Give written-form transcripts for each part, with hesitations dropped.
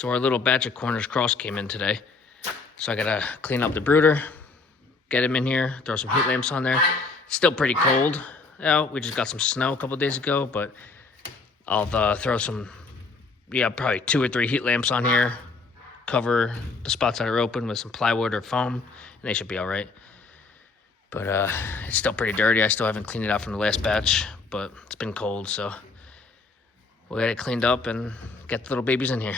So our little batch of Cornish cross came in today. So I gotta clean up the brooder, get him in here, throw some heat lamps on there. It's still pretty cold out. We just got some snow a couple days ago, but I'll throw some, probably 2 or 3 heat lamps on here, cover the spots that are open with some plywood or foam, and they should be all right. But it's still pretty dirty. I still haven't cleaned it out from the last batch, but it's been cold, so we'll get it cleaned up and get the little babies in here.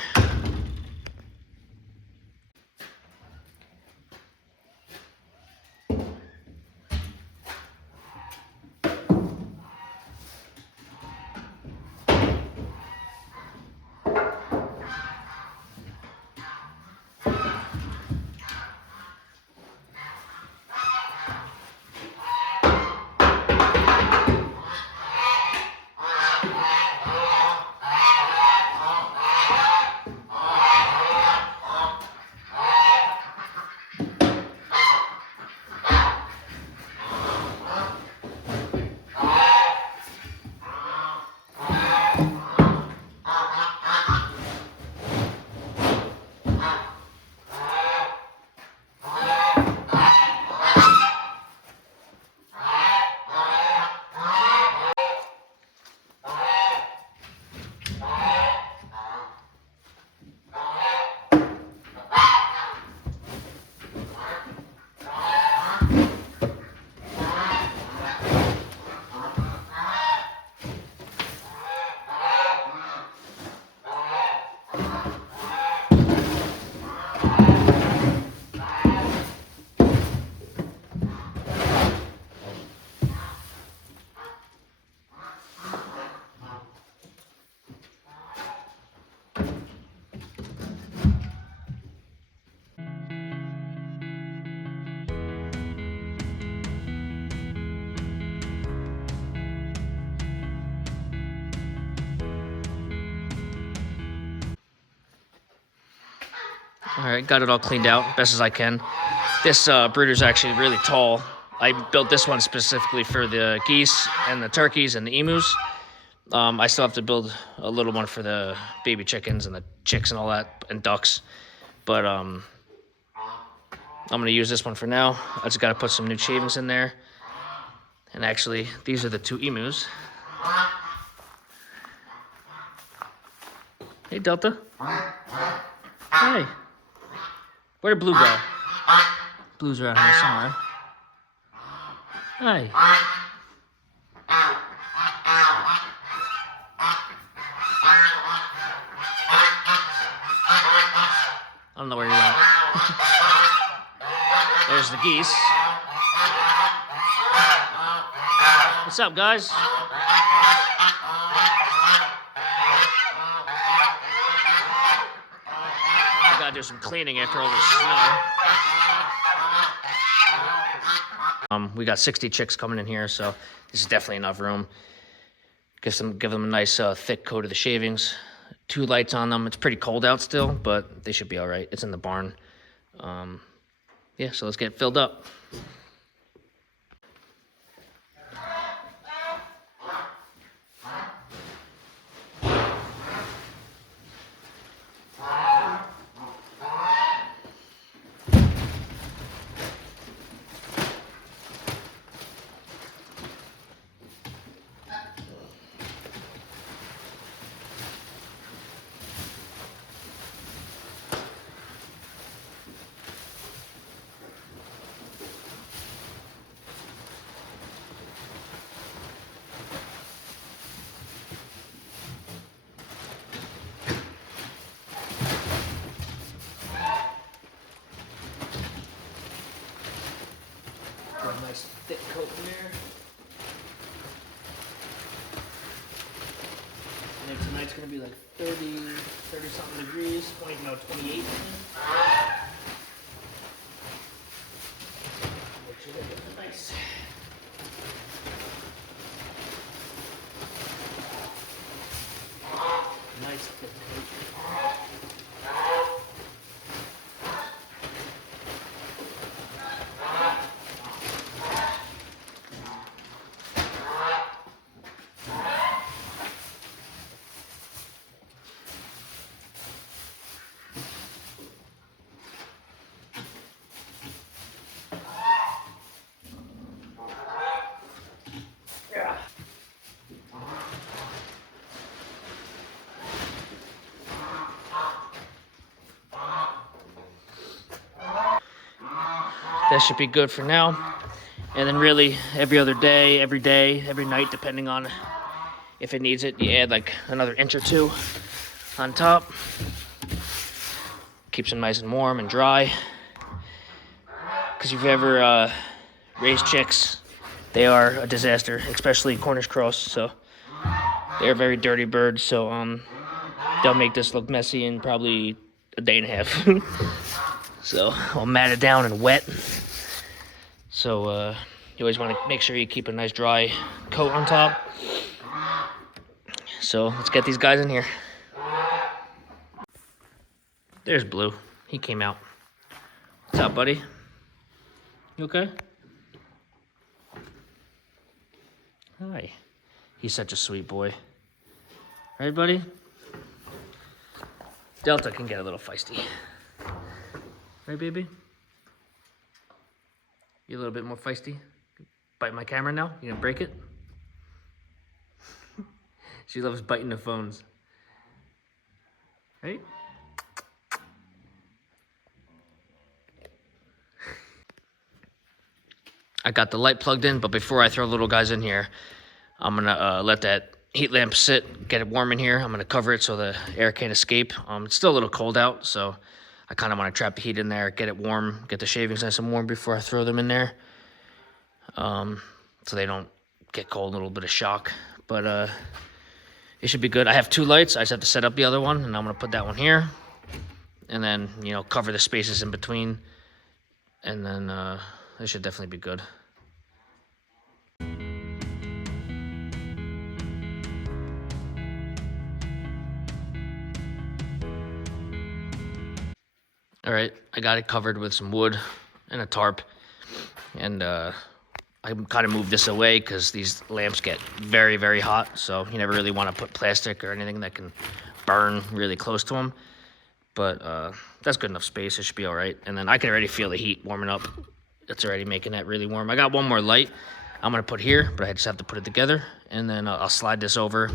All right, got it all cleaned out best as I can. This brooder's actually really tall. I built this one specifically for the geese and the turkeys and the emus. I still have to build a little one for the baby chickens and the chicks and all that, and ducks. But I'm gonna use this one for now. I just gotta put some new shavings in there. And actually, these are the 2 emus. Hey, Delta. Hey. Where did Blue go? Blue's around here somewhere. Hi. I don't know where you went. There's the geese. What's up, guys? I gotta do some cleaning after all this snow. We got 60 chicks coming in here, so this is definitely enough room. Give them a nice thick coat of the shavings. 2 lights on them. It's pretty cold out still, but they should be all right. It's in the barn. So let's get it filled up. Nice thick coat here. And then tonight's gonna be like 30 something degrees, 28. Which is nice. Nice thick coat. that should be good for now. And then really every other day, every night, depending on if it needs it, you add like another inch or two on top. Keeps them nice and warm and dry. Because if you've ever raised chicks, they are a disaster, especially Cornish cross. So they're very dirty birds. So they'll make this look messy in probably a day and a half. So I'll mat it down and wet. So you always want to make sure you keep a nice dry coat on top. So let's get these guys in here. There's Blue. He came out. What's up, buddy? You okay? Hi. He's such a sweet boy. Right, buddy? Delta can get a little feisty. Right, baby? You a little bit more feisty? Bite my camera now? You gonna break it? She loves biting the phones. Right? I got the light plugged in, but before I throw little guys in here, I'm gonna let that heat lamp sit, get it warm in here. I'm gonna cover it so the air can't escape. It's still a little cold out, so I kind of want to trap the heat in there, get it warm, get the shavings nice and warm before I throw them in there, so they don't get cold, a little bit of shock. But it should be good. I have 2 lights. I just have to set up the other one, and I'm gonna put that one here, and then cover the spaces in between, and then it should definitely be good. All right, I got it covered with some wood and a tarp, and I kind of moved this away because these lamps get very, very hot, so you never really want to put plastic or anything that can burn really close to them. But that's good enough space. It should be all right. And then I can already feel the heat warming up. It's already making that really warm. I got one more light I'm gonna put here, but I just have to put it together, and then I'll slide this over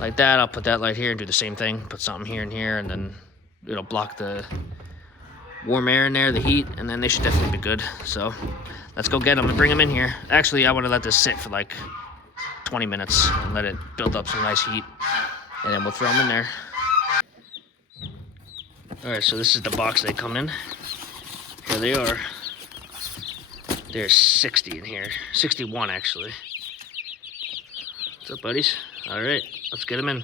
like that. I'll put that light here and do the same thing. Put something here and here, and then it'll block the warm air in there, the heat, and then they should definitely be good. So let's go get them and bring them in here. Actually, I want to let this sit for like 20 minutes and let it build up some nice heat, and then we'll throw them in there. All right, so this is the box they come in. Here they are. There's 60 in here, 61 actually. What's up, buddies? All right, let's get them in.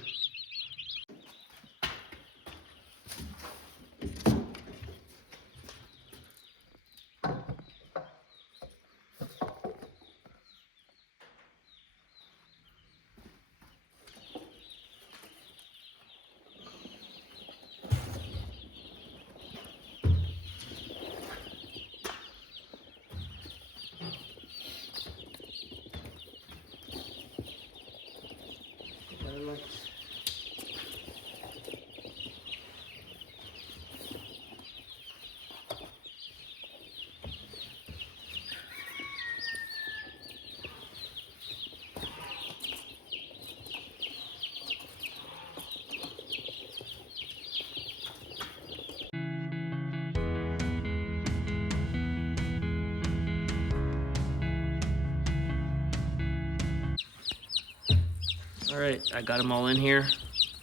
All right, I got them all in here.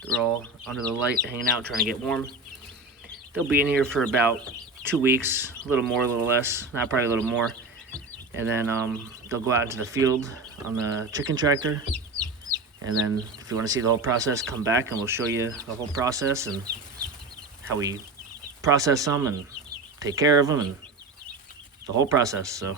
They're all under the light, hanging out, trying to get warm. They'll be in here for about 2 weeks, a little more, a little less, not probably a little more. And then they'll go out into the field on the chicken tractor. And then if you want to see the whole process, come back and we'll show you the whole process and how we process them and take care of them and the whole process. So.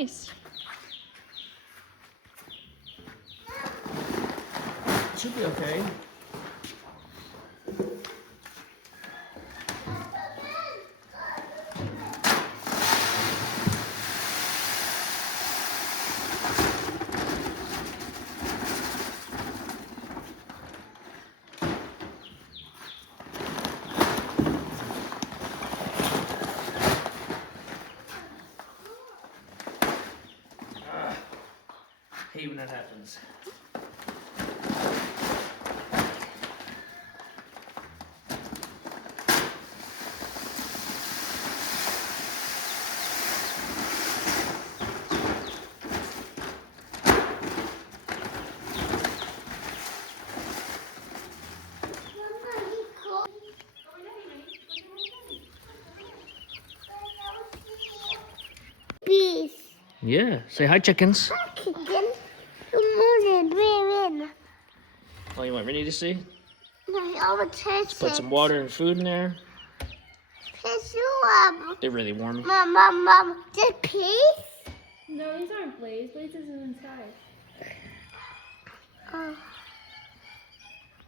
Nice. Should be okay. Hate when that happens. Peace. Yeah. Say hi, chickens. Hi, chicken. Good morning, Raven. Oh, you want Rennie to see? I will taste Put some water and food in there. Piss you up. They're really warm. Mom. This peace? No, these aren't Blaze. Blaze is inside. Oh.